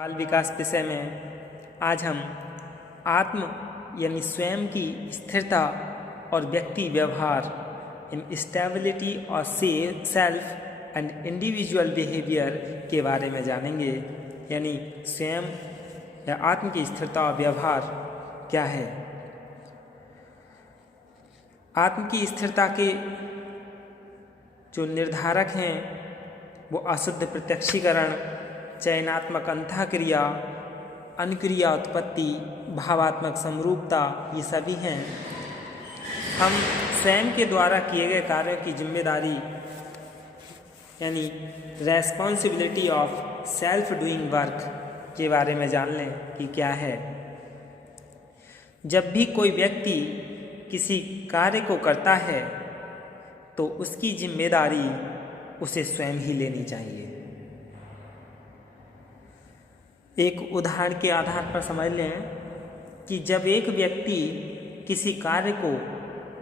बाल विकास विषय में आज हम आत्म यानी स्वयं की स्थिरता और व्यक्ति व्यवहार इन स्टेबिलिटी और सेल्फ एंड इंडिविजुअल बिहेवियर के बारे में जानेंगे। यानी स्वयं या आत्म की स्थिरता और व्यवहार क्या है। आत्म की स्थिरता के जो निर्धारक हैं वो अशुद्ध प्रत्यक्षीकरण, चयनात्मक अंतःक्रिया, अनुक्रिया उत्पत्ति, भावात्मक समरूपता, ये सभी हैं। हम स्वयं के द्वारा किए गए कार्यों की जिम्मेदारी यानी responsibility of self doing work के बारे में जान लें कि क्या है। जब भी कोई व्यक्ति किसी कार्य को करता है तो उसकी जिम्मेदारी उसे स्वयं ही लेनी चाहिए। एक उदाहरण के आधार पर समझ लें कि जब एक व्यक्ति किसी कार्य को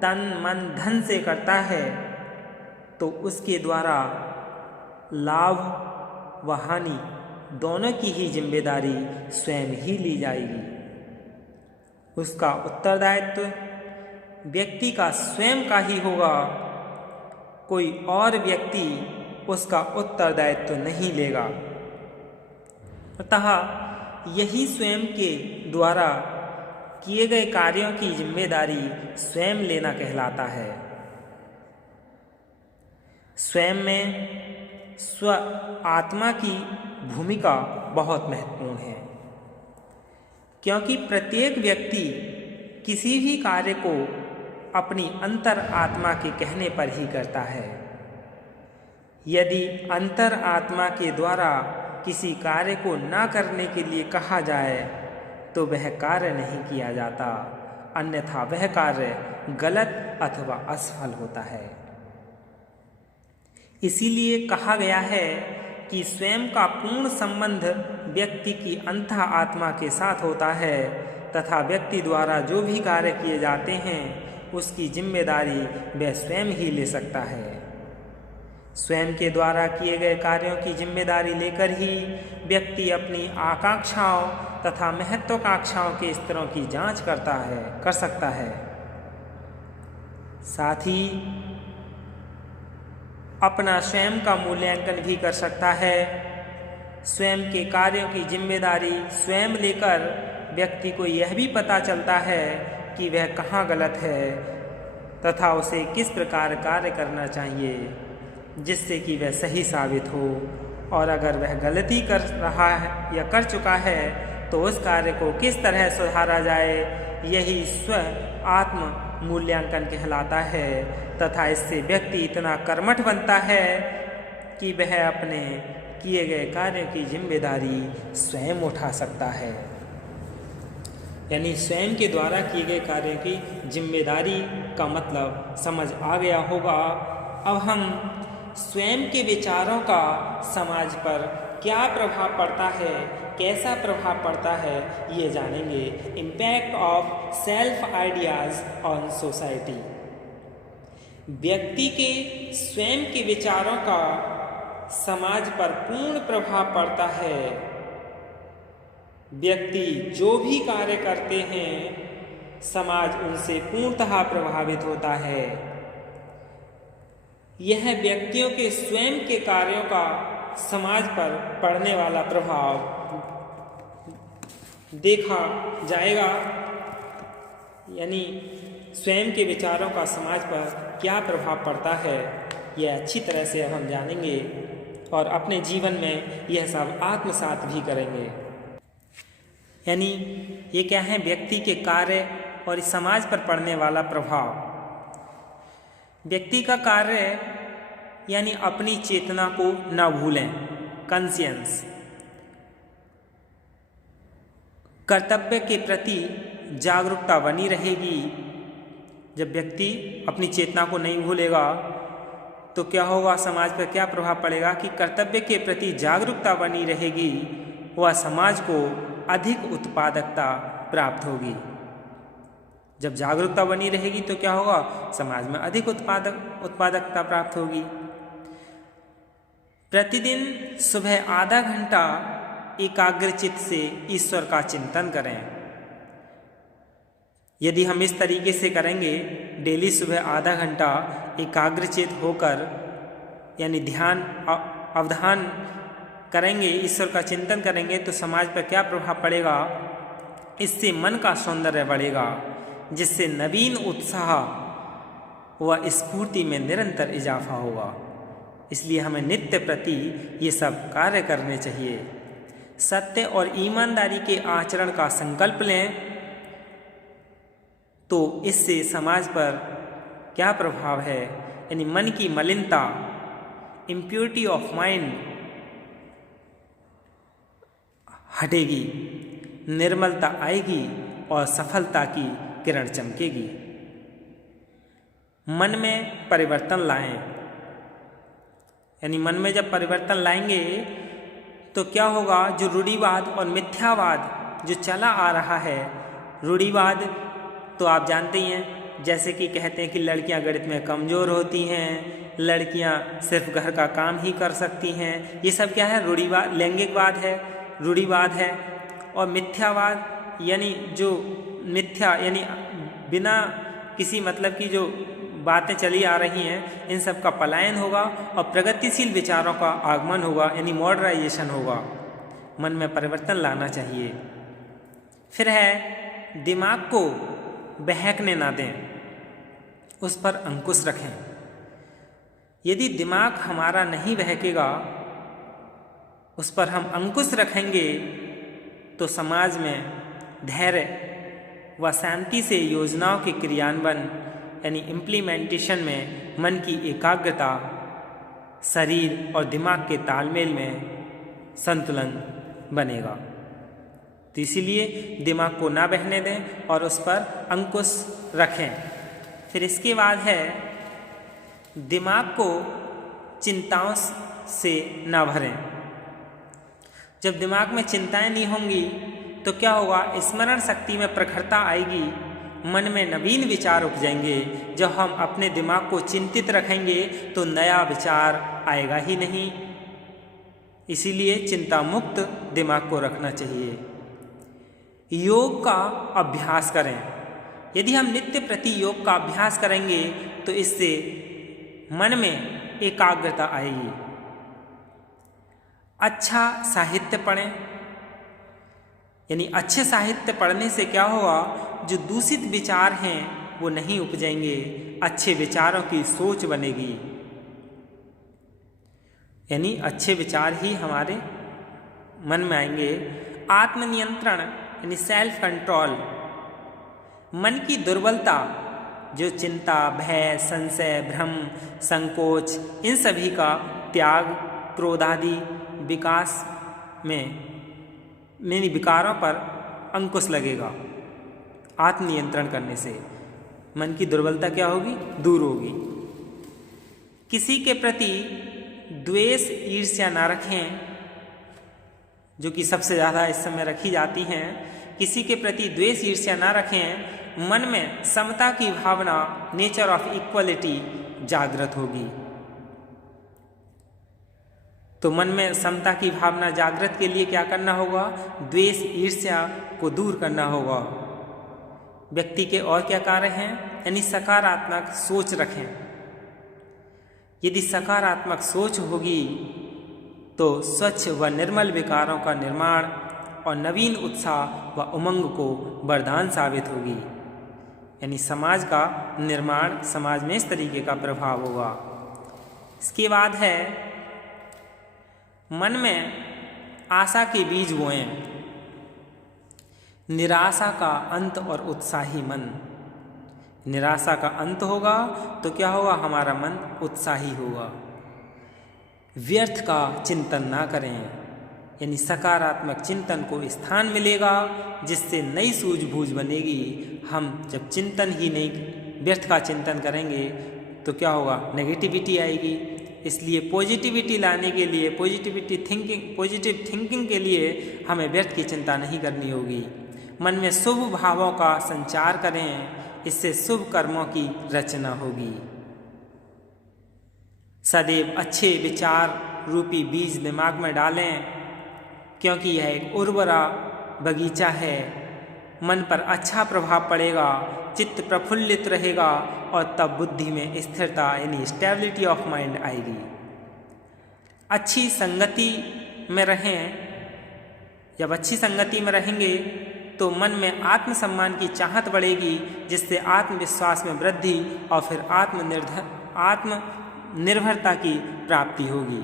तन मन धन से करता है तो उसके द्वारा लाभ व हानि दोनों की ही जिम्मेदारी स्वयं ही ली जाएगी। उसका उत्तरदायित्व व्यक्ति का स्वयं का ही होगा, कोई और व्यक्ति उसका उत्तरदायित्व नहीं लेगा। अतः यही स्वयं के द्वारा किए गए कार्यों की जिम्मेदारी स्वयं लेना कहलाता है। स्वयं में स्व आत्मा की भूमिका बहुत महत्वपूर्ण है, क्योंकि प्रत्येक व्यक्ति किसी भी कार्य को अपनी अंतर आत्मा के कहने पर ही करता है। यदि अंतर आत्मा के द्वारा किसी कार्य को ना करने के लिए कहा जाए तो वह कार्य नहीं किया जाता, अन्यथा वह कार्य गलत अथवा असफल होता है। इसीलिए कहा गया है कि स्वयं का पूर्ण संबंध व्यक्ति की अंतः आत्मा के साथ होता है तथा व्यक्ति द्वारा जो भी कार्य किए जाते हैं उसकी जिम्मेदारी वह स्वयं ही ले सकता है। स्वयं के द्वारा किए गए कार्यों की जिम्मेदारी लेकर ही व्यक्ति अपनी आकांक्षाओं तथा महत्वाकांक्षाओं के स्तरों की जांच कर सकता है। साथ ही अपना स्वयं का मूल्यांकन भी कर सकता है। स्वयं के कार्यों की जिम्मेदारी स्वयं लेकर व्यक्ति को यह भी पता चलता है कि वह कहाँ गलत है तथा उसे किस प्रकार कार्य करना चाहिए जिससे कि वह सही साबित हो, और अगर वह गलती कर रहा है या कर चुका है तो उस कार्य को किस तरह सुधारा जाए, यही स्व आत्म मूल्यांकन कहलाता है। तथा इससे व्यक्ति इतना कर्मठ बनता है कि वह अपने किए गए कार्यों की जिम्मेदारी स्वयं उठा सकता है। यानी स्वयं के द्वारा किए गए कार्यों की जिम्मेदारी का मतलब समझ आ गया होगा। अब हम स्वयं के विचारों का समाज पर क्या प्रभाव पड़ता है, कैसा प्रभाव पड़ता है, ये जानेंगे। Impact of self ideas on society. व्यक्ति के स्वयं के विचारों का समाज पर पूर्ण प्रभाव पड़ता है। व्यक्ति जो भी कार्य करते हैं समाज उनसे पूर्णतः प्रभावित होता है। यह व्यक्तियों के स्वयं के कार्यों का समाज पर पड़ने वाला प्रभाव देखा जाएगा। यानी स्वयं के विचारों का समाज पर क्या प्रभाव पड़ता है यह अच्छी तरह से अब हम जानेंगे और अपने जीवन में यह सब आत्मसात भी करेंगे। यानी ये क्या है, व्यक्ति के कार्य और इस समाज पर पड़ने वाला प्रभाव। व्यक्ति का कार्य यानी अपनी चेतना को न भूलें, कंसियंस। कर्तव्य के प्रति जागरूकता बनी रहेगी। जब व्यक्ति अपनी चेतना को नहीं भूलेगा तो क्या होगा, समाज पर क्या प्रभाव पड़ेगा कि कर्तव्य के प्रति जागरूकता बनी रहेगी, वह समाज को अधिक उत्पादकता प्राप्त होगी। जब जागरूकता बनी रहेगी तो क्या होगा, समाज में अधिक उत्पादकता प्राप्त होगी। प्रतिदिन सुबह आधा घंटा एकाग्रचित से ईश्वर का चिंतन करें। यदि हम इस तरीके से करेंगे, डेली सुबह आधा घंटा एकाग्रचित होकर यानी ध्यान अवधान करेंगे, ईश्वर का चिंतन करेंगे, तो समाज पर क्या प्रभाव पड़ेगा? इससे मन का सौंदर्य बढ़ेगा, जिससे नवीन उत्साह व स्फूर्ति में निरंतर इजाफा होगा। इसलिए हमें नित्य प्रति ये सब कार्य करने चाहिए। सत्य और ईमानदारी के आचरण का संकल्प लें, तो इससे समाज पर क्या प्रभाव है? यानी मन की मलिनता, इम्प्योरिटी ऑफ माइंड हटेगी, निर्मलता आएगी और सफलता की किरण चमकेगी। मन में परिवर्तन लाएं, यानी मन में जब परिवर्तन लाएंगे तो क्या होगा? जो रूढ़िवाद और मिथ्यावाद जो चला आ रहा है, रूढ़िवाद तो आप जानते ही हैं, जैसे कि कहते हैं कि लड़कियां गणित में कमज़ोर होती हैं, लड़कियां सिर्फ घर का काम ही कर सकती हैं। ये सब क्या है? रूढ़िवाद, लैंगिकवाद है, रूढ़िवाद है। और मिथ्यावाद यानी जो मिथ्या यानी बिना किसी मतलब की जो बातें चली आ रही हैं, इन सब का पलायन होगा और प्रगतिशील विचारों का आगमन होगा, यानी मॉडर्नाइजेशन होगा। मन में परिवर्तन लाना चाहिए। फिर है, दिमाग को बहकने ना दें, उस पर अंकुश रखें। यदि दिमाग हमारा नहीं बहकेगा, उस पर हम अंकुश रखेंगे, तो समाज में धैर्य व शांति से योजनाओं के क्रियान्वयन यानी इम्प्लीमेंटेशन में मन की एकाग्रता, शरीर और दिमाग के तालमेल में संतुलन बनेगा। तो इसीलिए दिमाग को ना बहने दें और उस पर अंकुश रखें। फिर इसके बाद है, दिमाग को चिंताओं से ना भरें। जब दिमाग में चिंताएं नहीं होंगी तो क्या होगा? स्मरण शक्ति में प्रखरता आएगी, मन में नवीन विचार उपजेंगे। जब हम अपने दिमाग को चिंतित रखेंगे तो नया विचार आएगा ही नहीं। इसीलिए चिंता मुक्त दिमाग को रखना चाहिए। योग का अभ्यास करें। यदि हम नित्य प्रति योग का अभ्यास करेंगे तो इससे मन में एकाग्रता आएगी। अच्छा साहित्य पढ़ें, यानी अच्छे साहित्य पढ़ने से क्या होगा? जो दूषित विचार हैं वो नहीं उपजेंगे, अच्छे विचारों की सोच बनेगी, यानी अच्छे विचार ही हमारे मन में आएंगे। आत्मनियंत्रण यानी सेल्फ कंट्रोल, मन की दुर्बलता जो चिंता, भय, संशय, भ्रम, संकोच, इन सभी का त्याग, क्रोधादि विकास में विकारों पर अंकुश लगेगा। आत्मनियंत्रण करने से मन की दुर्बलता क्या होगी? दूर होगी। किसी के प्रति द्वेष, ईर्ष्या ना रखें, जो कि सबसे ज़्यादा इस समय रखी जाती हैं। किसी के प्रति द्वेष, ईर्ष्या ना रखें। मन में समता की भावना, नेचर ऑफ इक्वलिटी जागृत होगी। तो मन में समता की भावना जागृत के लिए क्या करना होगा? द्वेष, ईर्ष्या को दूर करना होगा। व्यक्ति के और क्या कार्य हैं? यानी सकारात्मक सोच रखें। यदि सकारात्मक सोच होगी तो स्वच्छ व निर्मल विकारों का निर्माण और नवीन उत्साह व उमंग को वरदान साबित होगी। यानी समाज का निर्माण, समाज में इस तरीके का प्रभाव होगा। इसके बाद है, मन में आशा के बीज बोएं। निराशा का अंत और उत्साही मन। निराशा का अंत होगा तो क्या होगा? हमारा मन उत्साही होगा। व्यर्थ का चिंतन ना करें, यानी सकारात्मक चिंतन को स्थान मिलेगा, जिससे नई सूझबूझ बनेगी। हम जब चिंतन ही नहीं, व्यर्थ का चिंतन करेंगे तो क्या होगा? नेगेटिविटी आएगी। इसलिए पॉजिटिविटी लाने के लिए, पॉजिटिव थिंकिंग के लिए हमें व्यर्थ की चिंता नहीं करनी होगी। मन में शुभ भावों का संचार करें, इससे शुभ कर्मों की रचना होगी। सदैव अच्छे विचार रूपी बीज दिमाग में डालें, क्योंकि यह एक उर्वरा बगीचा है। मन पर अच्छा प्रभाव पड़ेगा, चित्त प्रफुल्लित रहेगा और तब बुद्धि में स्थिरता यानी स्टेबिलिटी ऑफ माइंड आएगी। अच्छी संगति में रहें। जब अच्छी संगति में रहेंगे तो मन में आत्मसम्मान की चाहत बढ़ेगी, जिससे आत्मविश्वास में वृद्धि और फिर आत्मनिर्भरता की प्राप्ति होगी।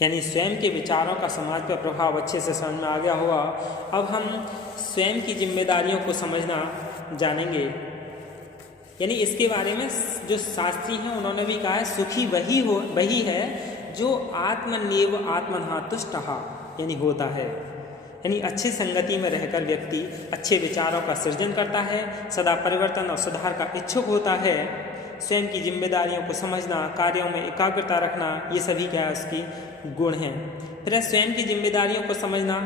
यानी स्वयं के विचारों का समाज पर प्रभाव अच्छे से समझ में आ गया होगा। अब हम स्वयं की जिम्मेदारियों को समझना जानेंगे। यानी इसके बारे में जो शास्त्री हैं उन्होंने भी कहा है, सुखी वही है जो आत्मनेव आत्मनः तुष्टः यानी होता है। यानी अच्छी संगति में रहकर व्यक्ति अच्छे विचारों का सृजन करता है, सदा परिवर्तन और सुधार का इच्छुक होता है। स्वयं की जिम्मेदारियों को समझना, कार्यों में एकाग्रता रखना, ये सभी क्या है उसकी गुण हैं। फिर स्वयं की जिम्मेदारियों को समझना,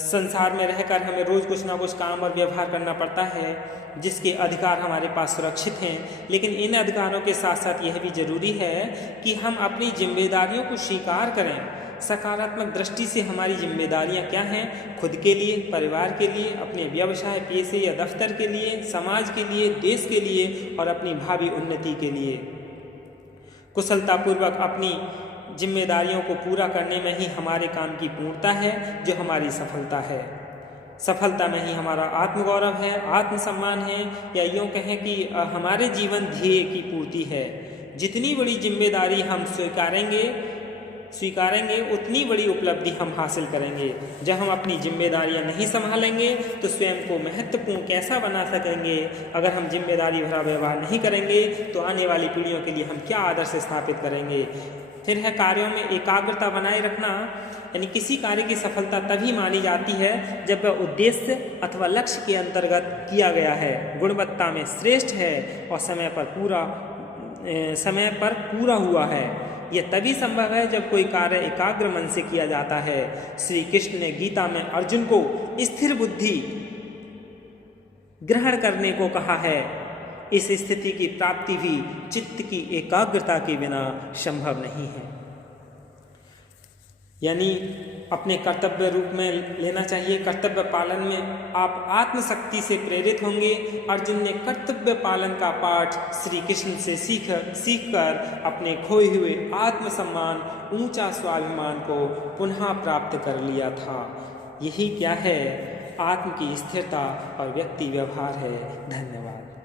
संसार में रहकर हमें रोज़ कुछ ना कुछ काम और व्यवहार करना पड़ता है जिसके अधिकार हमारे पास सुरक्षित हैं, लेकिन इन अधिकारों के साथ साथ यह भी जरूरी है कि हम अपनी जिम्मेदारियों को स्वीकार करें। सकारात्मक दृष्टि से हमारी जिम्मेदारियां क्या हैं, खुद के लिए, परिवार के लिए, अपने व्यवसाय, पेशे या दफ्तर के लिए, समाज के लिए, देश के लिए और अपनी भावी उन्नति के लिए। कुशलतापूर्वक अपनी जिम्मेदारियों को पूरा करने में ही हमारे काम की पूर्णता है, जो हमारी सफलता है। सफलता में ही हमारा आत्मगौरव है, आत्मसम्मान है, या यूँ कहें कि हमारे जीवन ध्येय की पूर्ति है। जितनी बड़ी जिम्मेदारी हम स्वीकारेंगे उतनी बड़ी उपलब्धि हम हासिल करेंगे। जब हम अपनी जिम्मेदारियां नहीं संभालेंगे तो स्वयं को महत्वपूर्ण कैसा बना सकेंगे। अगर हम जिम्मेदारी भरा व्यवहार नहीं करेंगे तो आने वाली पीढ़ियों के लिए हम क्या आदर्श स्थापित करेंगे। फिर है कार्यों में एकाग्रता बनाए रखना। यानी किसी कार्य की सफलता तभी मानी जाती है जब वह उद्देश्य अथवा लक्ष्य के अंतर्गत किया गया है, गुणवत्ता में श्रेष्ठ है और समय पर पूरा हुआ है। यह तभी संभव है जब कोई कार्य एकाग्र मन से किया जाता है। श्री कृष्ण ने गीता में अर्जुन को स्थिर बुद्धि ग्रहण करने को कहा है। इस स्थिति की प्राप्ति भी चित्त की एकाग्रता के बिना संभव नहीं है। यानी अपने कर्तव्य रूप में लेना चाहिए। कर्तव्य पालन में आप आत्मशक्ति से प्रेरित होंगे। अर्जुन ने कर्तव्य पालन का पाठ श्री कृष्ण से सीखकर अपने खोए हुए आत्मसम्मान, ऊंचा स्वाभिमान को पुनः प्राप्त कर लिया था। यही क्या है, आत्म की स्थिरता और व्यक्ति व्यवहार है। धन्यवाद।